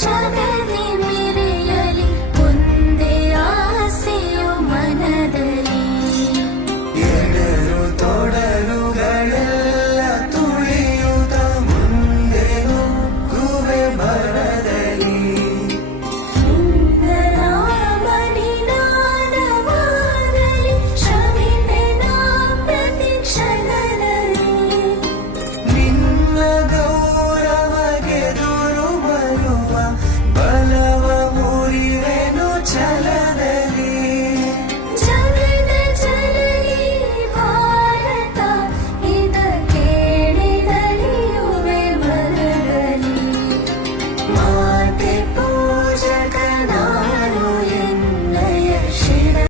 说的